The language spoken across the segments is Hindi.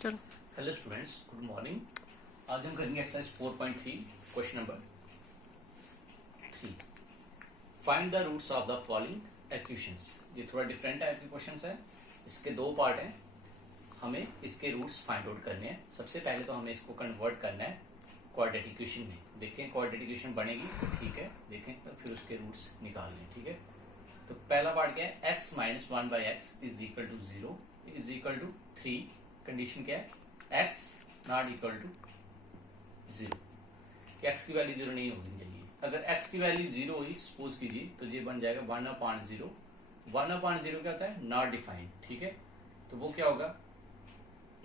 चलो। Hello students, good morning. आज हम करेंगे exercise 4.3 question number 3। Find the roots of the following equations. ये थोड़ा डिफरेंट टाइप के क्वेश्चंस है। इसके दो पार्ट हैं, हमें इसके रूट्स फाइंड आउट करने हैं। सबसे पहले तो हमें इसको कन्वर्ट करना है क्वाड्रेटिक इक्वेशन में। देखें क्वाड्रेटिक इक्वेशन बनेगी तो ठीक है, देखें तो फिर उसके रूट्स निकाल लें। ठीक है, तो पहला पार्ट क्या है, x minus 1/x is equal to 0 is equal to 3। Condition क्या है, x नॉट इक्वल टू 0, कि x की वैल्यू 0 नहीं होनी चाहिए। अगर x की वैल्यू 0 हुई सपोज कीजिए तो ये बन जाएगा 1/0। 1/0 क्या होता है, नॉट डिफाइंड। ठीक है, तो वो क्या होगा,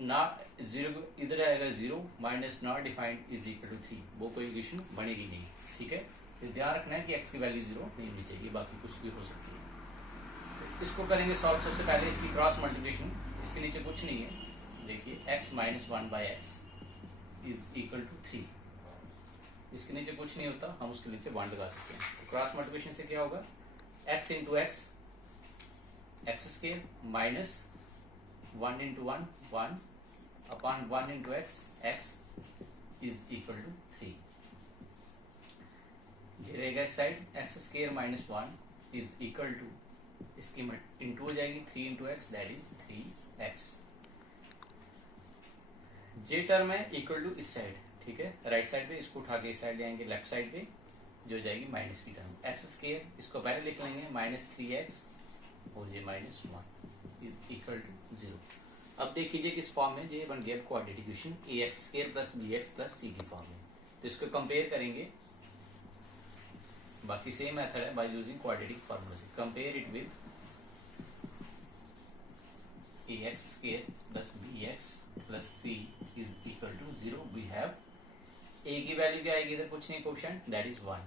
नॉट 0 इधर आएगा 0 minus not defined is equal to 3। वो कोई इक्वेशन बनेगी नहीं। ठीक है, तो ध्यान रखना है कि x की वैल्यू 0 नहीं होनी चाहिए, बाकी कुछ भी हो सकती है। तो इसको करेंगे सॉल्व। सबसे पहले इसकी क्रॉस मल्टीप्लिकेशन, इसके नीचे कुछ नहीं है। देखिए x minus 1/x is equal to 3। इसके नीचे कुछ नहीं होता, हम उसके नीचे 1 लगा सकते हैं। तो क्रॉस मल्टीप्लिकेशन से क्या होगा, x into X, X square minus 1 into 1 1 upon 1 into X, X is equal to 3। ये रहेगा इस side, X square minus 1 is equal to, इसकी इंटू हो जाएगी 3 into X, that is 3x। जे टर्म है इक्वल टू इस साइड। ठीक है, राइट साइड पे, इसको उठा के इस साइड ले आएंगे लेफ्ट साइड पे, जो हो जाएगी माइनस की टर्म। एक्स स्क्वायर इसको पहले लिख लेंगे माइनस 3x और ये माइनस 1 इज इक्वल टू 0। अब देख लीजिए किस फॉर्म में ये बन गया quadratic equation, ax square plus bx plus c की फॉर्म में। तो इसको कंपेयर करेंगे, बाकी सेम मेथड है बाय यूजिंग क्वाड्रेटिक फॉर्मूला से। Compare it with ax square plus bx plus c is equal to 0। We have a की वैल्यू क्या आएगी, इधर कुछ नहीं, कोएफिशिएंट दैट इज 1।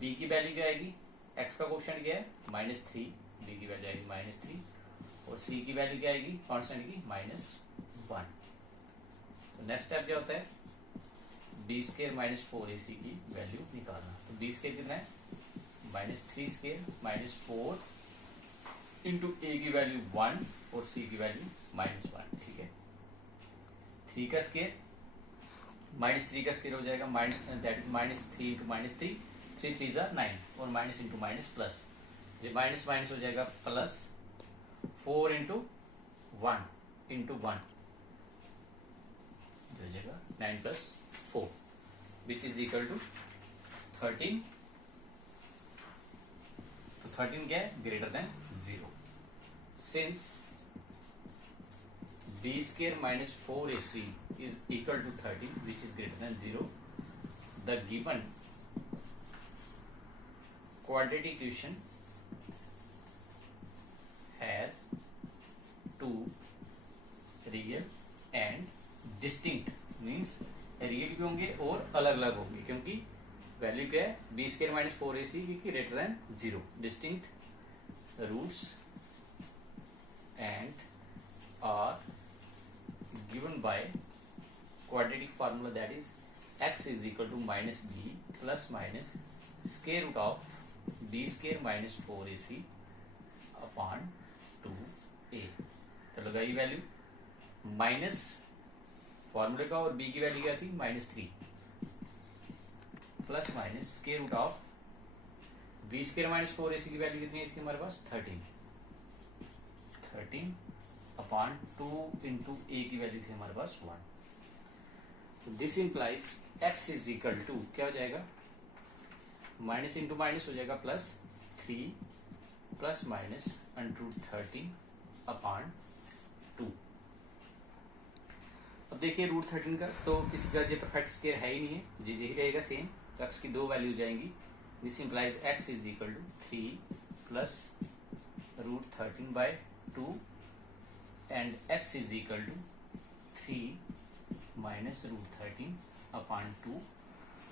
b की वैल्यू क्या आएगी, x का कोएफिशिएंट क्या है -3, b की वैल्यू आएगी -3, और c की वैल्यू क्या आएगी कांस्टेंट की -1। तो नेक्स्ट स्टेप क्या होता है, b स्क्वायर माइनस 4ac की वैल्यू निकालना। तो b स्क्वायर कितना है, -3 स्क्वायर माइनस 4 इंटू a की वैल्यू 1 और c की वैल्यू -1। ठीक है, 3 का स्क्वायर -3 का स्क्वायर हो जाएगा दैट इज -3 इंटू -3, 3 3 जार 9, और माइनस इंटू माइनस प्लस, ये माइनस माइनस हो जाएगा प्लस 4 इंटू 1 इंटू 1 हो जाएगा 9 plus 4 which is equal to 13। तो 13 क्या है, greater than 0। Since b square minus 4ac is equal to 13 which is greater than 0, the given quadratic equation has two real and distinct, means real भी होंगे और अलग अलग होंगे, क्योंकि वैल्यू क्या है, b square minus 4ac की greater than 0, distinct roots and are given by quadratic formula, that is x is equal to minus b plus minus square root of b square minus 4ac upon 2a। तो लगाई वैल्यू माइनस फॉर्मूले का, और b की वैल्यू क्या थी -3, plus minus square root of b square minus 4ac की वैल्यू कितनी है इसकी हमारे पास 13 अपॉन 2 इंटू ए की वैल्यू थी हमारे पास 1। तो this implies x is equal to क्या हो जाएगा, माइनस इंटू माइनस हो जाएगा +3 प्लस माइनस √13 अपॉन 2। अब देखिए रूट 13 का तो किसी का ये परफेक्ट स्क्वायर है ही नहीं है, तो यही रहेगा सेम। तो x की दो वैल्यू हो जाएंगी। This implies x is equal to 3 plus √13/2 and x is equal to 3 minus √13 upon 2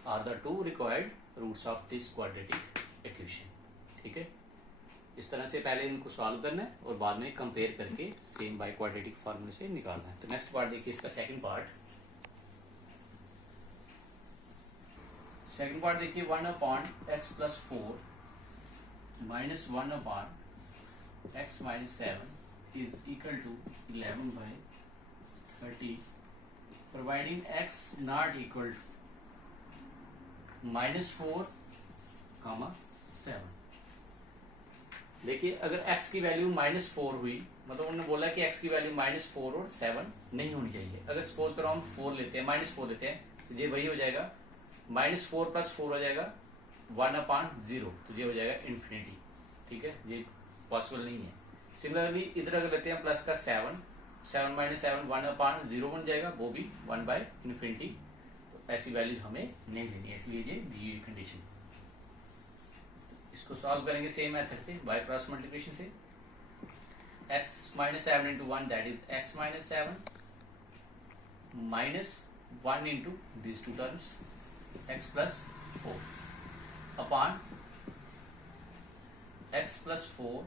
are the two required roots of this quadratic equation। ठीक है, इस तरह से पहले इनको सॉल्व करना है और बाद में कंपेयर करके सेम बाय क्वाड्रेटिक फॉर्मूले से निकालना है। तो नेक्स्ट पार्ट देखिए, इसका सेकंड पार्ट देखिए, 1/x plus 4 minus 1/x minus 7 is equal to 11/13 30 providing x not equal -4, 7। देखिए अगर x की वैल्यू -4 हुई, मतलब उन्होंने बोला कि x की वैल्यू -4 और 7 नहीं होनी चाहिए। अगर सपोज करो हम 4 लेते हैं, -4 लेते हैं, तो ये वही हो जाएगा, -4 + 4 हो जाएगा 1/0, तो ये हो जाएगा इन्फिनिटी। ठीक है, ये पॉसिबल नहीं है। सिमिलरली इधर अगर लेते हैं प्लस का 7 - 7 1/0 बन जाएगा, वो भी 1/∞। तो ऐसी वैल्यू हमें नहीं लेनी है, इसलिए ये दी हुई कंडीशन। इसको सॉल्व करेंगे सेम मेथड से, बाय क्रॉस मल्टीप्लिकेशन से। x - 7 into 1, that is x - 7 minus 1 into these two terms, x plus 4 upon x plus 4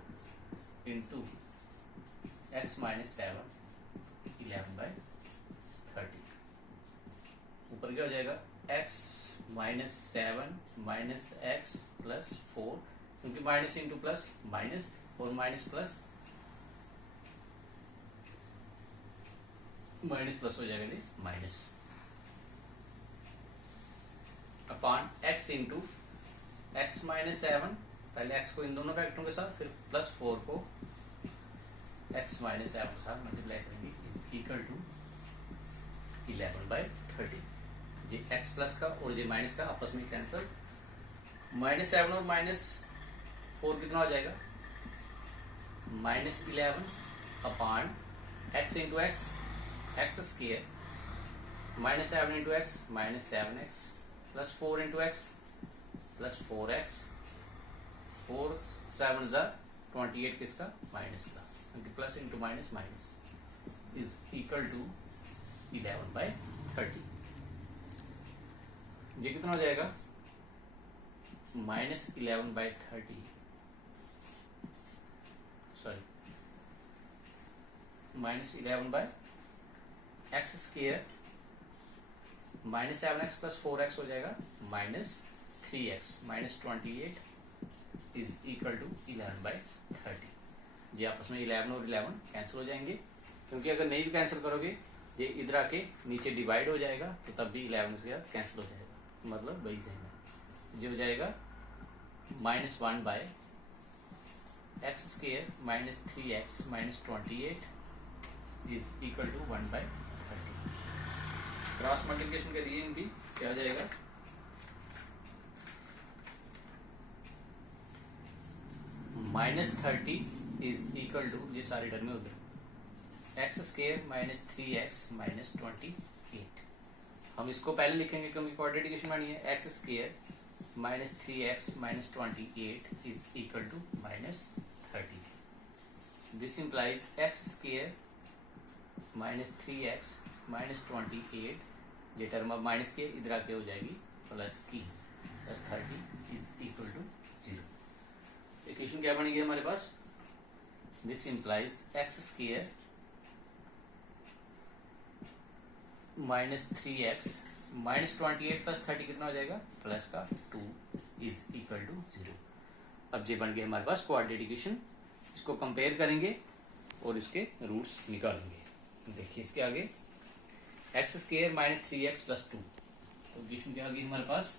into x minus 7, 11/30। ऊपर क्या हो जाएगा, x minus 7 minus x plus 4, क्योंकि माइनस इंटू प्लस माइनस और माइनस प्लस माइनस प्लस हो जाएगा, minus upon x into x minus 7, पहले x को इन दोनों फैक्टरों के साथ, फिर प्लस 4 को x माइनस 7 के साथ मल्टीप्लाई करेंगे, इज इक्वल टू 11/30। ये x प्लस का और ये माइनस का आपस में कैंसल, -7 और -4 कितना हो जाएगा, -11 upon x into X, x square, -7 into X -7x plus 4 into X plus 4x, 4 7 28 किसका, माइनस का, क्योंकि plus into minus minus, is equal to 11/30। ये कितना हो जाएगा, -11/30, sorry -11/x square -7x plus 4x हो जाएगा -3x -28 इज इक्वल टू 11/30। ये आपस में 11 और 11 कैंसिल हो जाएंगे, क्योंकि अगर नहीं भी कैंसिल करोगे ये इधर आके नीचे डिवाइड हो जाएगा, तो तब भी 11 के साथ कैंसिल हो जाएगा, मतलब वही सेम है। ये हो जाएगा -1/x square -3x -28 is equal to 1/30। Cross multiplication कर दिए इनकी, क्या हो जाएगा, -30 इज इक्वल टू, ये सारी टर्में हो गई, x स्क्वायर -3x -28। हम इसको पहले लिखेंगे क्योंकि क्वाड्रेटिकेशन बनी है, x square -3x -28 is equal to -30. This implies x square -3x -28, ये टर्म अब माइनस की इधर आके हो जाएगी प्लस की, plus 30 is equal to 0। Equation क्या बनेगी हमारे पास, this implies x square -3x -28 plus 30 कितना हो जाएगा, प्लस का 2 इज इक्वल टू 0। अब ये बन गया हमारे पास क्वाड्रेटिकेशन। इसको कंपेयर करेंगे और इसके रूट्स निकालेंगे। देखिए इसके आगे x स्क्वायर -3x प्लस 2, तो इक्वेशन क्या आ गई हमारे पास,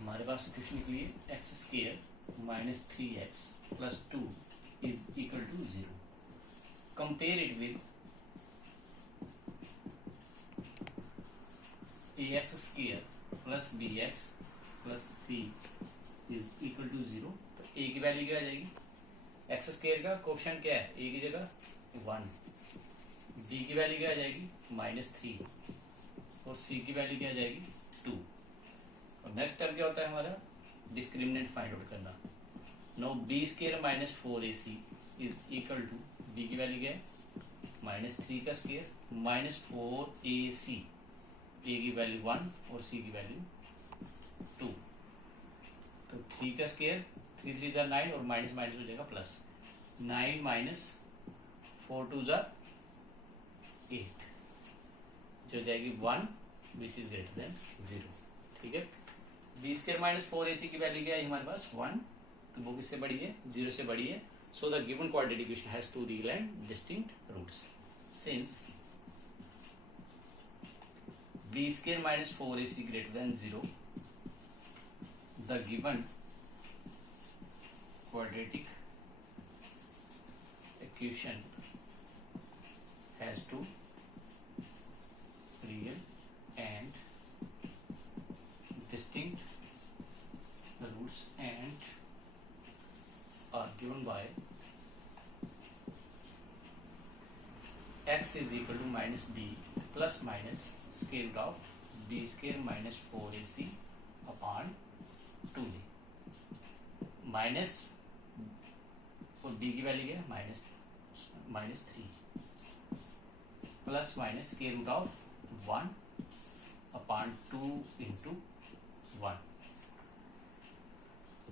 हमारे पास इक्वेशन निकली है x square -3x plus 2 is equal to 0. Compare it with ax square plus bx plus c is equal to 0. तो a की वैल्यू क्या आ जाएगी, x स्क्वायर का कोएफिशिएंट क्या है, a की जगह 1, b की वैल्यू क्या आ जाएगी -3 और c की वैल्यू क्या आ जाएगी 2। और नेक्स्ट टर्म क्या होता है हमारा, डिस्क्रिमिनेंट फाइंड आउट करना। No B square -4ac is equal to, B की वैल्यू क्या है -3 का स्क्वायर -4ac, ए की वैल्यू 1 और सी की वैल्यू 2। तो 3 का स्क्वायर 3 3 जा 9 और माइनस माइनस हो जाएगा प्लस, 9 माइनस 4 2 जा 8, जो जाएगी 1 विच इज ग्रेटर देन 0। ठीक है, बी स्क्वायर माइनस 4ac की वैल्यू क्या है हमारे पास 1, तो वो किससे बड़ी है 0 से बड़ी है. So the given quadratic equation has two real and distinct roots. Since b square minus 4ac greater than 0, the given quadratic equation has two real and distinct roots and are given by x is equal to minus b plus minus square root of b square minus 4ac upon 2b. Minus और b की वैल्यू क्या है -3 plus minus square root of 1 upon 2 into 1.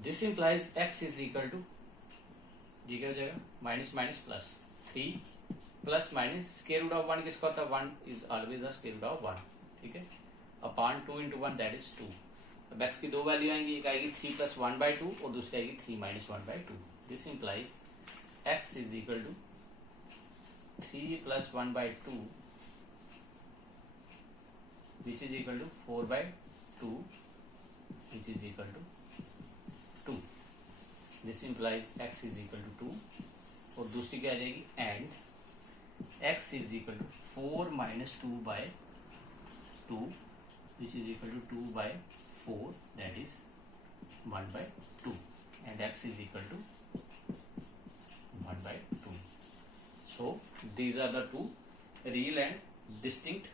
This implies x is equal to, ये क्या हो जाएगा minus minus plus 3 plus minus square root of 1 किसका होता है 1 is always the square root of 1. ठीक है, अपॉन 2 इंटू 1 दैट इज 2. अब x की दो वैल्यू आएंगी, एक आएगी 3 प्लस 1/2 और दूसरी आएगी 3 minus 1/2. This implies x is equal to 3 plus 1/2 which is equal to 4/2 which is equal to 2. This implies x is equal to 2 और दूसरी क्या आ जाएगी and x is equal to 4 minus 2/2 which is equal to 2/4 that is 1/2 and x is equal to 1/2. So these are the two real and distinct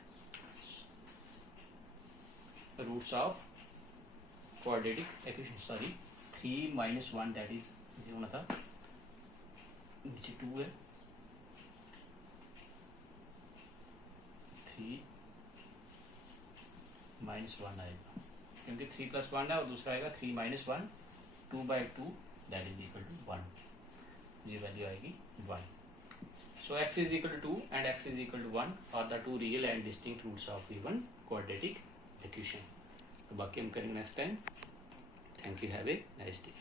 roots of quadratic equation. Sorry, 3 minus 1 that is ये होना था नीचे 2 है 3 माइनस 1 आएगा क्योंकि 3 प्लस 1 है और दूसरा आएगा 3 minus 1 2/2 that is equal to 1. ये वैल्यू आएगी 1. So x is equal to 2 and x is equal to 1 are the two real and distinct roots of given quadratic equation. तो बाकी हम करेंगे next time. Thank you, have a nice day.